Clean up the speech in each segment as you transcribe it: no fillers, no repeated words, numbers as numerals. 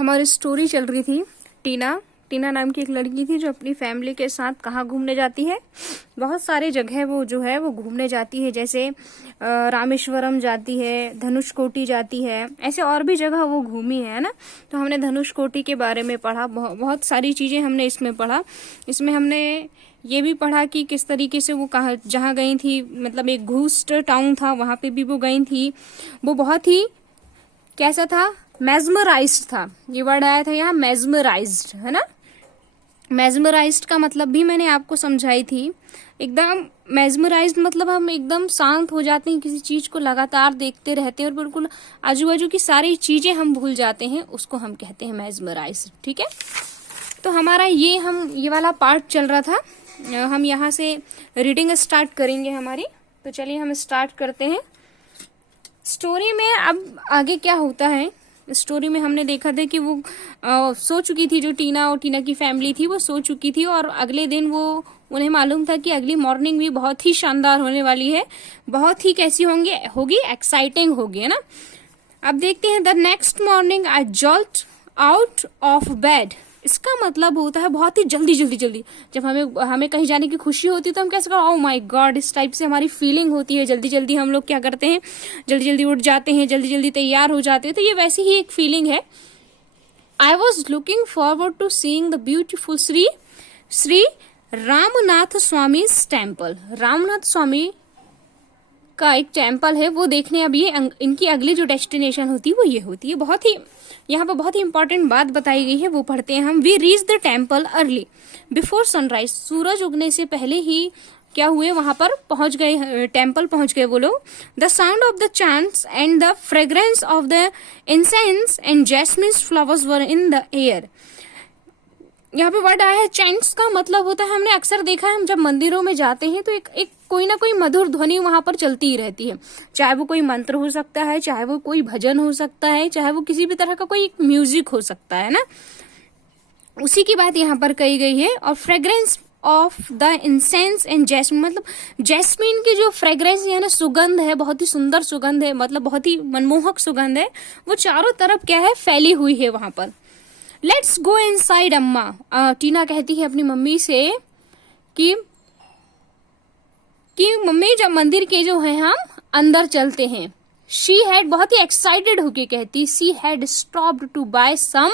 हमारी स्टोरी चल रही थी। टीना टीना नाम की एक लड़की थी जो अपनी फैमिली के साथ कहाँ घूमने जाती है। बहुत सारे जगह वो जो है वो घूमने जाती है, जैसे रामेश्वरम जाती है, धनुषकोटी जाती है, ऐसे और भी जगह वो घूमी है ना। तो हमने धनुषकोटी के बारे में पढ़ा, बहुत सारी चीज़ें हमने इसमें पढ़ा। इसमें हमने ये भी पढ़ा कि किस तरीके से वो कहाँ जहाँ गई थी, मतलब एक घूस्ट टाउन था, वहाँ पे भी वो गई थी। वो बहुत ही कैसा था, मेजमराइज्ड था। ये वर्ड आया था यहाँ, मेजमराइज्ड, है ना। मेजमराइज्ड का मतलब भी मैंने आपको समझाई थी। एकदम मेजमराइज्ड मतलब हम एकदम शांत हो जाते हैं, किसी चीज को लगातार देखते रहते हैं और बिल्कुल आजू बाजू की सारी चीजें हम भूल जाते हैं, उसको हम कहते हैं मेजमराइज्ड। ठीक है, तो हमारा ये वाला पार्ट चल रहा था। हम यहाँ से रीडिंग स्टार्ट करेंगे हमारी। तो चलिए हम स्टार्ट करते हैं स्टोरी में। अब आगे क्या होता है, स्टोरी में हमने देखा था कि वो सो चुकी थी, जो टीना और टीना की फैमिली थी वो सो चुकी थी, और अगले दिन वो उन्हें मालूम था कि अगली मॉर्निंग भी बहुत ही शानदार होने वाली है, बहुत ही कैसी होगी, एक्साइटिंग होगी, है ना। अब देखते हैं, the next morning I jolt out of bed. इसका मतलब होता है बहुत ही जल्दी जल्दी जल्दी। जब हमें कहीं जाने की खुशी होती है तो हम कैसे करो, ओह माय गॉड, इस टाइप से हमारी फीलिंग होती है। जल्दी जल्दी हम लोग क्या करते हैं, जल्दी जल्दी उठ जाते हैं, जल्दी जल्दी तैयार हो जाते हैं। तो ये वैसी ही एक फीलिंग है। I was looking forward to seeing the beautiful Shri Ramnath Swamy temple. Ramnath Swamy का एक टेम्पल है, वो देखने। अब ये इनकी अगली जो डेस्टिनेशन होती है वो ये होती है। बहुत ही यहाँ पर बहुत ही इंपॉर्टेंट बात बताई गई है, वो पढ़ते हैं हम। We reach the temple early before sunrise. सूरज उगने से पहले ही क्या हुए, वहां पर पहुंच गए, टेम्पल पहुंच गए वो लोग। The sound of the chants and the fragrance of the incense and jasmine flowers were in the air. यहाँ पे वर्ड आया है चैंट्स, का मतलब होता है, हमने अक्सर देखा है हम जब मंदिरों में जाते हैं तो एक कोई ना कोई मधुर ध्वनि वहां पर चलती ही रहती है। चाहे वो कोई मंत्र हो सकता है, चाहे वो कोई भजन हो सकता है, चाहे वो किसी भी तरह का कोई म्यूजिक हो सकता है ना। उसी की बात यहाँ पर कही गई है। और fragrance of the incense and jasmine, मतलब जैस्मिन की जो फ्रेग्रेंस है ना, सुगंध है, बहुत ही सुंदर सुगंध है, मतलब बहुत ही मनमोहक सुगंध है, वो चारों तरफ क्या है, फैली हुई है वहां पर। लेट्स गो इनसाइड अम्मा। टीना कहती है अपनी मम्मी से कि मम्मी, जब मंदिर के जो है हम अंदर चलते हैं। शी हैड, बहुत ही एक्साइटेड होके कहती, she had stopped to buy some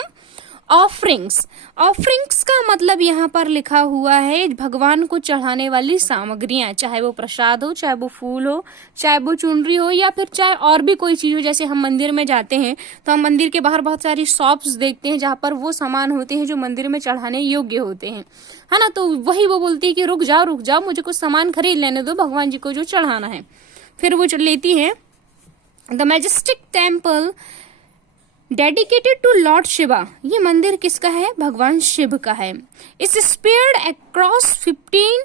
offerings. Offerings का मतलब यहाँ पर लिखा हुआ है भगवान को चढ़ाने वाली सामग्रियां, चाहे वो प्रसाद हो, चाहे वो फूल हो, चाहे वो चुनरी हो, या फिर चाहे और भी कोई चीज हो। जैसे हम मंदिर में जाते हैं तो हम मंदिर के बाहर बहुत सारी शॉप्स देखते हैं जहाँ पर वो सामान होते हैं जो मंदिर में चढ़ाने योग्य होते हैं, है ना। तो वही वो बोलती है कि रुक जाओ, मुझे कुछ सामान खरीद लेने दो, भगवान जी को जो चढ़ाना है। फिर वो लेती है। The majestic temple dedicated to lord Shiva. ये मंदिर किसका है, भगवान शिव का है। It's spread across 15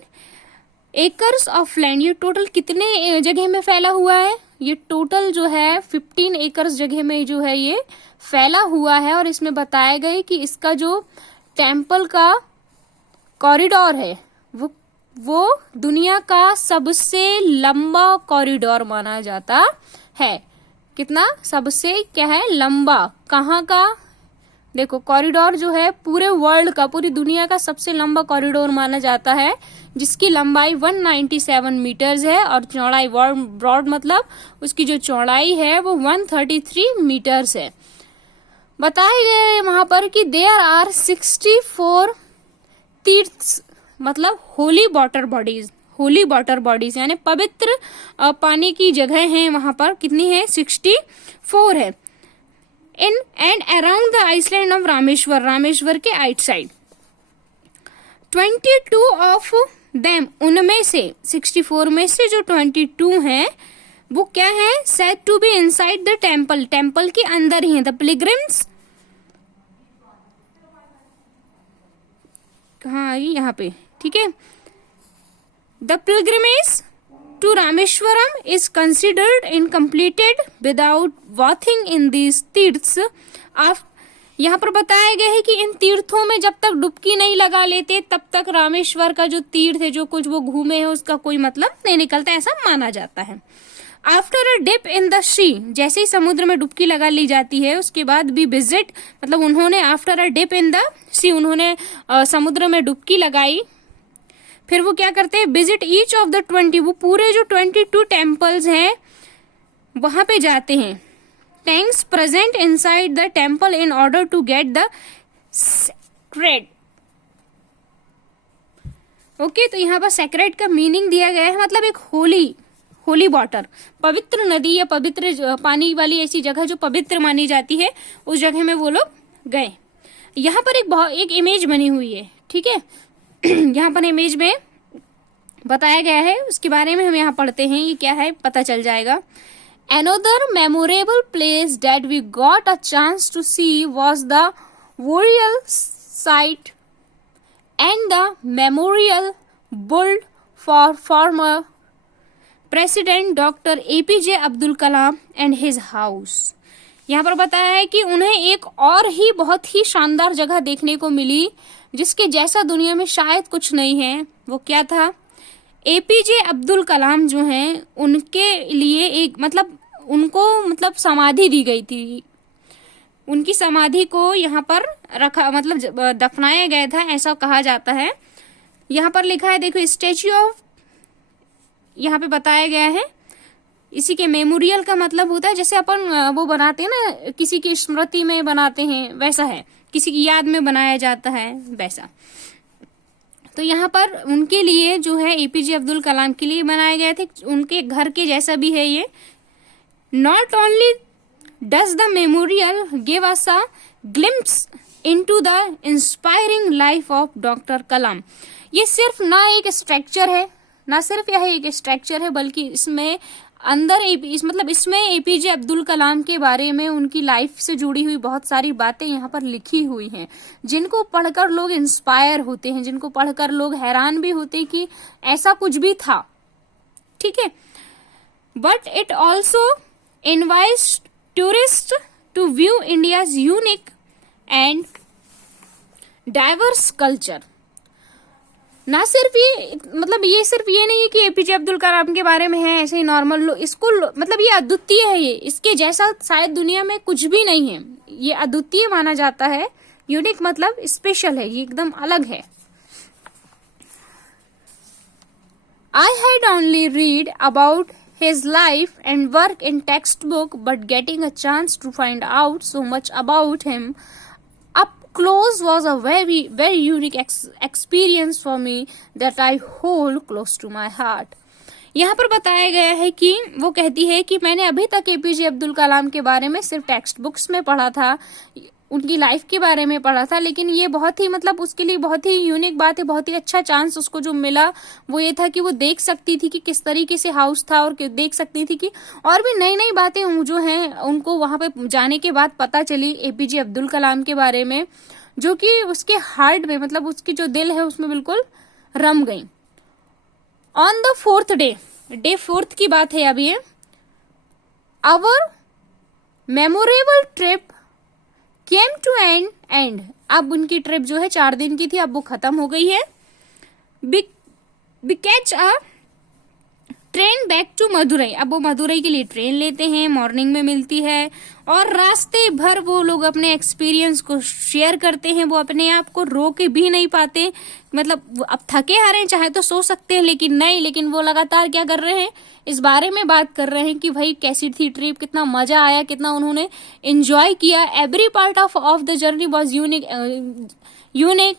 acres of land. ये टोटल कितने जगह में फैला हुआ है, ये टोटल जो है 15 एकर्स जगह में जो है ये फैला हुआ है। और इसमें बताया गया कि इसका जो टेम्पल का कॉरिडोर है वो दुनिया का सबसे लंबा कॉरिडोर माना जाता है। कितना, सबसे क्या है, लंबा। कहाँ का, देखो कॉरिडोर जो है पूरे वर्ल्ड का, पूरी दुनिया का सबसे लंबा कॉरिडोर माना जाता है, जिसकी लंबाई 197 मीटर्स है और चौड़ाई, ब्रॉड मतलब उसकी जो चौड़ाई है वो 133 मीटर्स है। बताए गए वहां पर कि देयर आर 64 तीर्थ्स, मतलब होली वाटर बॉडीज यानी पवित्र पानी की जगह है वहां पर। कितनी है, 64 है। In and around the island of Rameshwar के आउटसाइड 22 ऑफ देम, उनमें से 64 में से जो 22 हैं वो क्या है, said to be inside the temple के अंदर ही है। द पिलग्रिम्स, कहाँ आई, यहाँ पे, ठीक है। The pilgrimage to Rameshwaram is considered incompleted without bathing in these तीर्थ्स। यहाँ पर बताया गया है कि इन तीर्थों में जब तक डुबकी नहीं लगा लेते तब तक रामेश्वर का जो तीर्थ है, जो कुछ वो घूमे है, उसका कोई मतलब नहीं निकलता, ऐसा माना जाता है। After a dip in the sea, जैसे ही समुद्र में डुबकी लगा ली जाती है उसके बाद भी विजिट, मतलब उन्होंने after a dip in the sea, उन्होंने समुद्र में डुबकी लगाई, फिर वो क्या करते हैं, विजिट ईच ऑफ द 20, वो पूरे जो 22 टेम्पल्स हैं वहां पे जाते हैं, tanks present inside the temple in order to get the sacred. Okay, तो यहाँ पर सेक्रेड का मीनिंग दिया गया है, मतलब एक होली वाटर, पवित्र नदी या पवित्र पानी वाली ऐसी जगह जो पवित्र मानी जाती है, उस जगह में वो लोग गए। यहाँ पर एक इमेज बनी हुई है, ठीक है। यहाँ पर इमेज में बताया गया है, उसके बारे में हम यहाँ पढ़ते हैं, ये क्या है पता चल जाएगा। Another memorable place that we got a chance to see was the burial site and the memorial built for former President Dr. APJ Abdul Kalam and his house। यहाँ पर बताया है कि उन्हें एक और ही बहुत ही शानदार जगह देखने को मिली जिसके जैसा दुनिया में शायद कुछ नहीं है। वो क्या था, एपीजे अब्दुल कलाम जो हैं उनके लिए एक उनको समाधि दी गई थी, उनकी समाधि को यहाँ पर रखा, मतलब दफनाया गया था, ऐसा कहा जाता है। यहाँ पर लिखा है, देखो स्टैच्यू ऑफ, यहाँ पे बताया गया है, इसी के मेमोरियल का मतलब होता है जैसे अपन वो बनाते हैं ना, किसी की स्मृति में बनाते हैं, वैसा है, किसी की याद में बनाया जाता है वैसा। तो यहाँ पर उनके लिए जो है एपीजे अब्दुल कलाम के लिए बनाए गए थे, उनके घर के जैसा भी है ये। Not only does the memorial give us a glimpse into the inspiring life of doctor Kalam, ये सिर्फ ना एक स्ट्रक्चर है, ना सिर्फ यह एक स्ट्रक्चर है, बल्कि इसमें अंदर इसमें एपीजे अब्दुल कलाम के बारे में, उनकी लाइफ से जुड़ी हुई बहुत सारी बातें यहाँ पर लिखी हुई हैं, जिनको पढ़कर लोग इंस्पायर होते हैं, जिनको पढ़कर लोग हैरान भी होते हैं कि ऐसा कुछ भी था, ठीक है। But it also invites tourist to view India's unique and diverse culture. ना सिर्फ ये सिर्फ ये नहीं है कि एपीजे अब्दुल कलाम के बारे में है ऐसे ही नॉर्मल, इसको ये अद्वितीय है, ये इसके जैसा शायद दुनिया में कुछ भी नहीं है, ये अद्वितीय माना जाता है। यूनिक मतलब स्पेशल है, ये एकदम अलग है। I had only read about his life and work in textbook, but getting a chance to find out so much about him up close was a very very unique experience for me that I hold close to my heart। यहाँ पर बताया गया है कि वो कहती है कि मैंने अभी तक एपीजे अब्दुल कलाम के बारे में सिर्फ टेक्स्ट बुक्स में पढ़ा था, उनकी लाइफ के बारे में पढ़ा था, लेकिन ये बहुत ही उसके लिए बहुत ही यूनिक बात है, बहुत ही अच्छा चांस उसको जो मिला वो ये था कि वो देख सकती थी कि किस तरीके से हाउस था, और देख सकती थी कि और भी नई नई बातें जो हैं उनको वहां पे जाने के बाद पता चली एपीजे अब्दुल कलाम के बारे में, जो कि उसके हार्ट में, उसकी जो दिल है उसमें बिल्कुल रम गई। On the 4th day 4th की बात है अब ये, our memorable trip came to end, अब उनकी ट्रिप जो है 4 दिन की थी, अब वो खत्म हो गई है। Catch a train back to Madurai, अब वो मदुरई के लिए ट्रेन लेते हैं, मॉर्निंग में मिलती है, और रास्ते भर वो लोग अपने एक्सपीरियंस को शेयर करते हैं, वो अपने आप को रोक भी नहीं पाते, अब थके हारे हैं, चाहे तो सो सकते हैं लेकिन नहीं, लेकिन वो लगातार क्या कर रहे हैं, इस बारे में बात कर रहे हैं कि भाई कैसी थी ट्रिप, कितना मजा आया, कितना उन्होंने एंजॉय किया। Every part of the journey was unique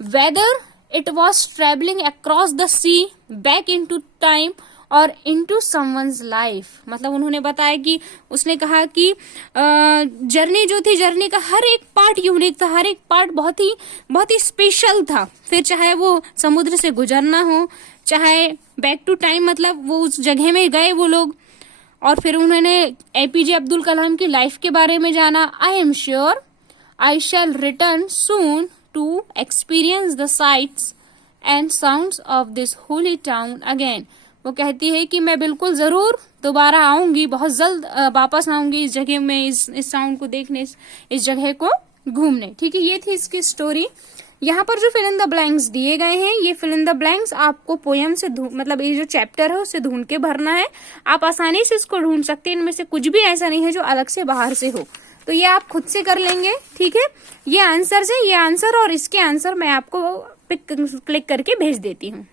whether it was travelling across the sea back into time और इनटू समवन्स लाइफ, उन्होंने बताया कि उसने कहा कि जर्नी जो थी, जर्नी का हर एक पार्ट यूनिक था, हर एक पार्ट बहुत ही स्पेशल था। फिर चाहे वो समुद्र से गुजरना हो, चाहे बैक टू टाइम, वो उस जगह में गए वो लोग, और फिर उन्होंने एपीजे अब्दुल कलाम की लाइफ के बारे में जाना। I am sure I shall return soon to experience the sights and sounds of this holy town again. वो कहती है कि मैं बिल्कुल जरूर दोबारा आऊंगी, बहुत जल्द वापस आऊंगी इस जगह में, इस साउंड को देखने, इस जगह को घूमने। ठीक है, ये थी इसकी स्टोरी। यहाँ पर जो फिल इन द ब्लैंक्स दिए गए हैं, ये फिल इन द ब्लैंक्स आपको पोयम से मतलब ये जो चैप्टर है उससे ढूंढ के भरना है। आप आसानी से इसको ढूंढ सकते हैं, इनमें से कुछ भी ऐसा नहीं है जो अलग से बाहर से हो, तो ये आप खुद से कर लेंगे। ठीक है, ये आंसर है, ये आंसर और इसके आंसर मैं आपको पिक क्लिक करके भेज देती हूँ।